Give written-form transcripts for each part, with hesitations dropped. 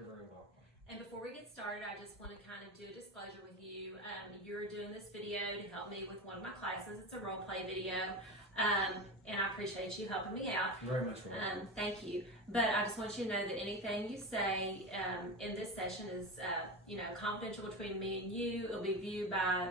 You're very welcome. And before we get started, I just want to kind of do a disclosure with you. You're doing this video to help me with one of my classes. It's a role play video, and I appreciate you helping me out. You're very much welcome. Thank you. But I just want you to know that anything you say in this session is, confidential between me and you. It'll be viewed by,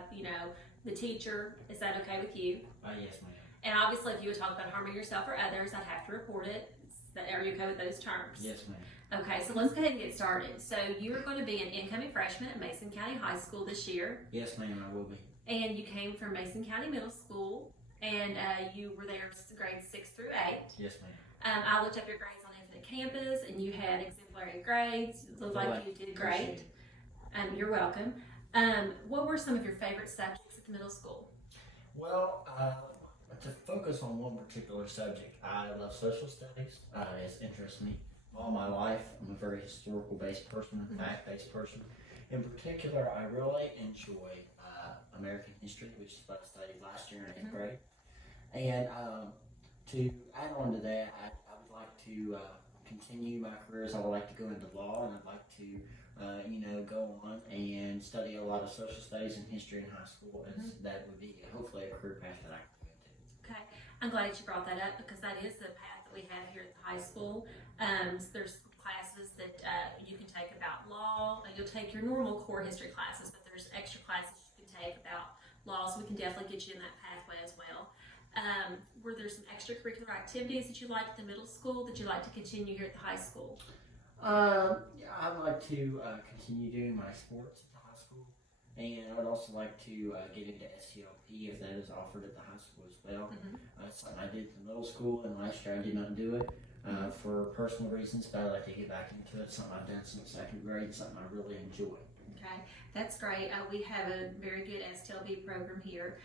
the teacher. Is that okay with you? Yes, ma'am. And obviously, if you would talk about harming yourself or others, I'd have to report it. Are you okay with those terms? Yes, ma'am. Okay, so let's go ahead and get started. So you are going to be an incoming freshman at Mason County High School this year. Yes, ma'am, I will be. And you came from Mason County Middle School, and you were there grades 6 through 8. Yes, ma'am. I looked up your grades on Infinite Campus, and you had exemplary grades. It looked like you did great. You're welcome. What were some of your favorite subjects at the middle school? Well, to focus on one particular subject, I love social studies. It interests me all my life. I'm a very historical-based person, fact-based person. In particular, I really enjoy American history, which is what I studied last year in 8th grade. And to add on to that, I would like to continue my careers. I would like to go into law, and I'd like to go on and study a lot of social studies and history in high school. As that would be hopefully a career path that I can go into. Okay, I'm glad that you brought that up because that is the path that we have here at the high school. So there's classes that you can take about law. You'll take your normal core history classes, but there's extra classes you can take about law, so we can definitely get you in that pathway as well. Were there some extracurricular activities that you liked at the middle school that you like to continue here at the high school? I'd like to continue doing my sports at the high school, and I would also like to get into STLP if that is offered at the high school as well. It's something I did at the middle school, and last year I did not do it for personal reasons, but I'd like to get back into it. It's something I've done since 2nd grade, something I really enjoy. Okay, that's great. We have a very good STLP program here.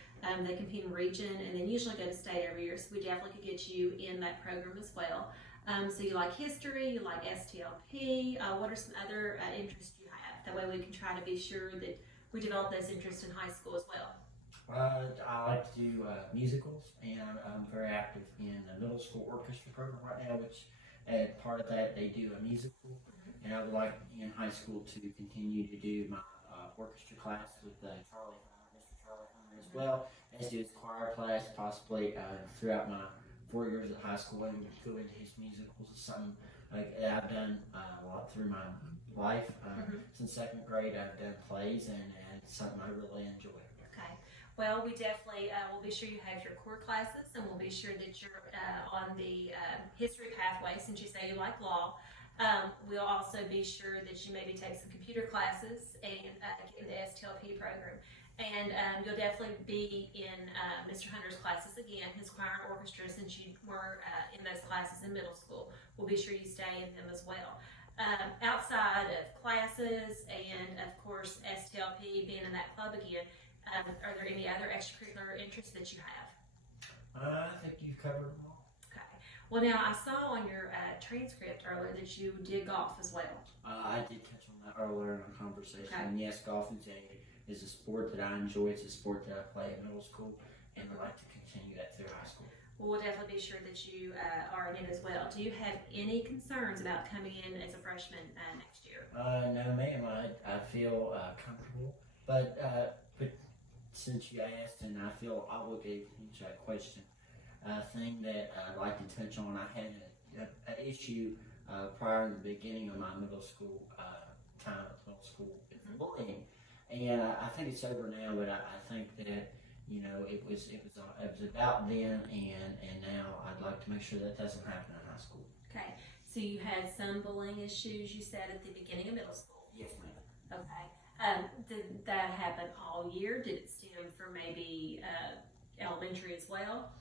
They compete in region and then usually go to state every year, so we definitely could get you in that program as well. So you like history, you like STLP. What are some other interests you have? That way we can try to be sure that we develop those interests in high school as well. I like to do musicals, and I'm very active in the middle school orchestra program right now, which as part of that they do a musical. And I would like in high school to continue to do my orchestra class with Mr. Charlie Hunter as well, as do his choir class, possibly throughout my 4 years at high school, and go into his musicals. Is something I've done a lot through my life. Since 2nd grade, I've done plays, and it's something I really enjoy. Okay. Well, we definitely will be sure you have your core classes, and we'll be sure that you're on the history pathway since you say you like law. We'll also be sure that you maybe take some computer classes and get in the STLP program. And you'll definitely be in Mr. Hunter's classes again, his choir and orchestra, since you were in those classes in middle school. We'll be sure you stay in them as well. Outside of classes and, of course, STLP, being in that club again, are there any other extracurricular interests that you have? I think you've covered them all. Okay. Well, now, I saw on your transcript earlier that you did golf as well. I did touch on that earlier in our conversation. Okay. And yes, golf is a sport that I enjoy. It's a sport that I play in middle school, and I'd like to continue that through high school. Well, we'll definitely be sure that you are in it as well. Do you have any concerns about coming in as a freshman next year? No, ma'am. I feel comfortable, but since you asked, and I feel obligated to answer that question, a thing that I'd like to touch on, I had an issue prior to the beginning of my middle school time at middle school with bullying. And I think it's over now, but I think that it was about then and now. I'd like to make sure that doesn't happen in high school. Okay, so you had some bullying issues, you said, at the beginning of middle school. Yes, ma'am. Okay. Did that happen all year? Did it stem from maybe elementary as well?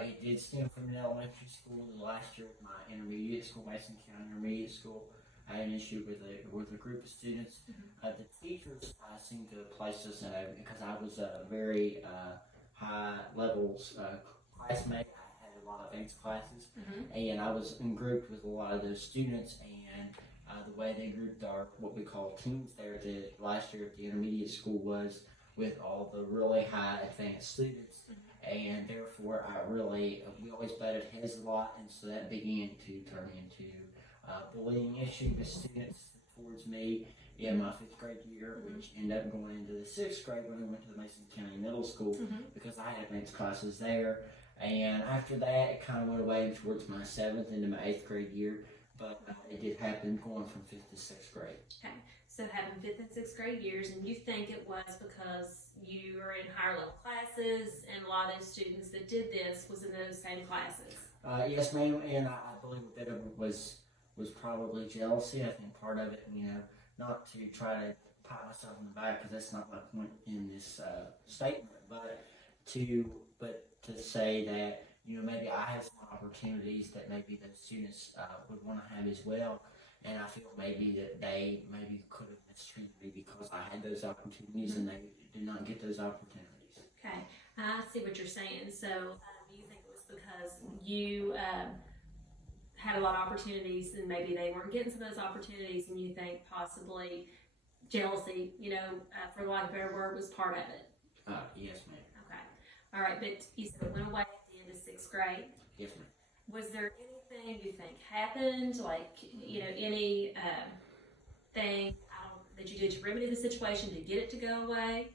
It did stem from the elementary school. The last year of my intermediate school, Mason County Intermediate School, I had an issue with a group of students. The teachers seemed to place us in because I was a very high levels classmate. I had a lot of 8th classes, and I was in group with a lot of those students. And the way they grouped our what we call teams there, the last year at the intermediate school was with all the really high advanced students. And therefore, we always butted heads a lot, and so that began to turn into bullying issue with students towards me in my 5th grade year, which ended up going into the 6th grade when I went to the Mason County Middle School because I had advanced classes there. And after that, it kind of went away towards my 7th into my 8th grade year. But it did happen going from 5th to 6th grade. Okay, so having 5th and 6th grade years, and you think it was because you were in higher level classes, and a lot of those students that did this was in those same classes? Yes, ma'am, and I believe a bit of it was probably jealousy. I think part of it, not to try to pat myself on the back, because that's not my point in this statement, but to say that maybe I have some opportunities that maybe the students would want to have as well, and I feel maybe that they maybe could have mistreated me because I had those opportunities and they did not get those opportunities. Okay, I see what you're saying. So you think it was because you had a lot of opportunities and maybe they weren't getting some of those opportunities, and you think possibly jealousy, for lack of a better word, was part of it? Yes, ma'am. Okay. All right, but you said it went away at the end of 6th grade. Yes, ma'am. Was there anything you think happened, like, any thing that you did to remedy the situation to get it to go away?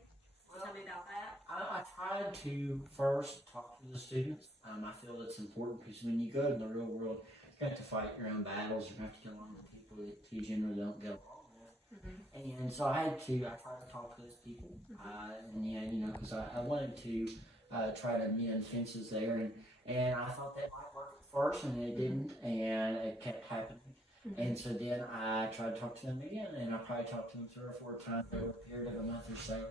Tell me about that. I tried to first talk to the students. I feel it's important because when you go in the real world, you have to fight your own battles. You have to get along with people that you generally don't get along with. And so I tried to talk to those people. Because I wanted to try to mend fences there. And I thought that might work at first, and it didn't, and it kept happening. And so then I tried to talk to them again, and I probably talked to them 3 or 4 times over a period of a month or so.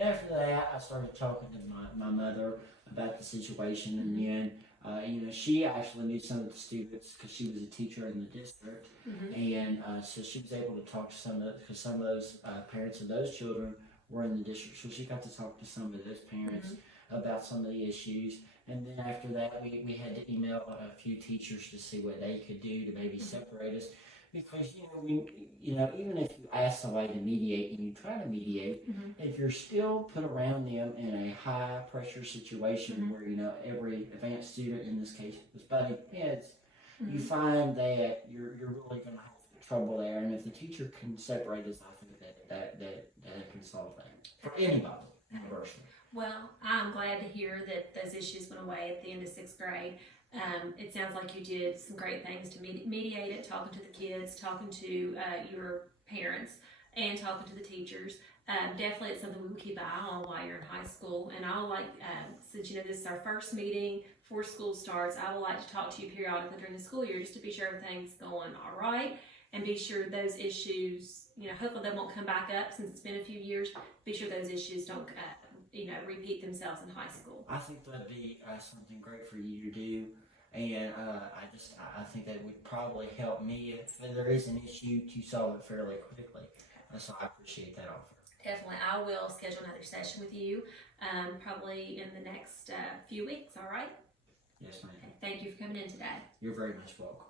After that, I started talking to my mother about the situation, and then, she actually knew some of the students because she was a teacher in the district, and so she was able to talk to some of those parents of those children were in the district, so she got to talk to some of those parents about some of the issues. And then after that, we had to email a few teachers to see what they could do to maybe separate us. Because, even if you ask somebody to mediate and you try to mediate, if you're still put around them in a high pressure situation where, every advanced student in this case was butting heads, you find that you're really going to have trouble there. And if the teacher can separate us, I think that can solve that for anybody, universally. Well, I'm glad to hear that those issues went away at the end of 6th grade. It sounds like you did some great things to mediate it, talking to the kids, talking to your parents, and talking to the teachers. Definitely it's something we will keep an eye on while you're in high school. And I would like, since this is our first meeting before school starts, I would like to talk to you periodically during the school year just to be sure everything's going all right, and be sure those issues, hopefully they won't come back up since it's been a few years. Be sure those issues don't repeat themselves in high school. I think that'd be something great for you to do, and I think that would probably help me if there is an issue to solve it fairly quickly. So I appreciate that offer. Definitely, I will schedule another session with you, probably in the next few weeks. All right? Yes, ma'am. Okay, thank you for coming in today. You're very much welcome.